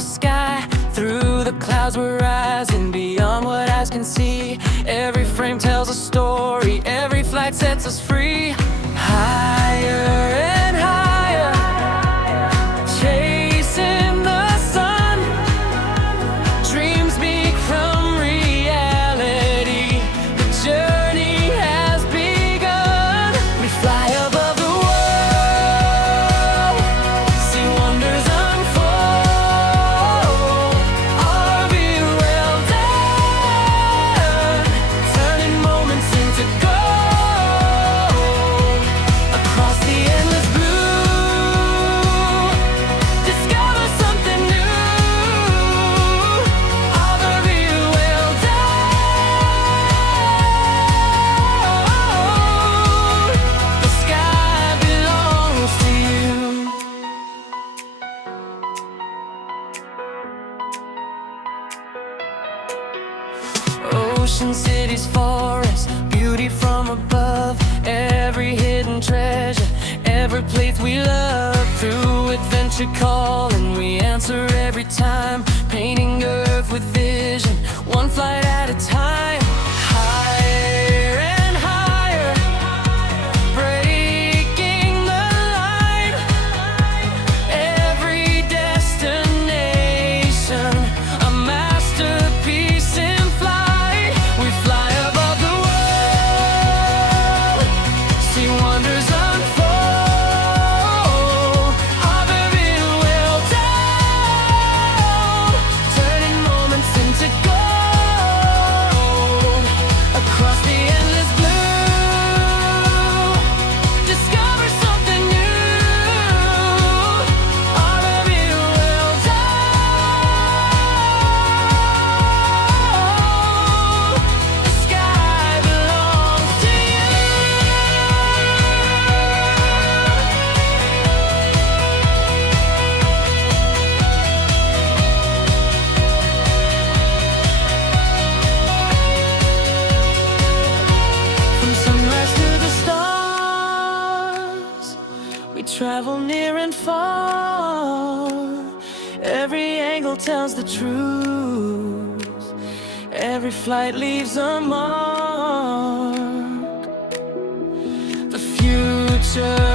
the sky. Through the clouds we're rising beyond what eyes can see. Every frame tells a story, every flight sets us free. Higher and higher, chasing the sun. Dreams become reality. The journey has begun. We fly above the world, see wonders unfold. Our view well done, turning moments into gold. Across the endless blue, discover something new. Our view well done. The sky belongs to you. Ocean, cities, forests, beauty from above. Every hidden treasure, every place we love. Through adventure calling, we answer every time. Painting earth with vision, one flight at a time. Higher and higher, breaking the line. Every destination, a masterpiece in flight. We fly above the world, see wonders unfold. Our very well done, turning moments into gold. Across the endless blue, discover something new. Our very well done. The sky belongs to you. From sunrise to the stars, we travel near and far. Every angle tells the truth. Every flight leaves a mark. The future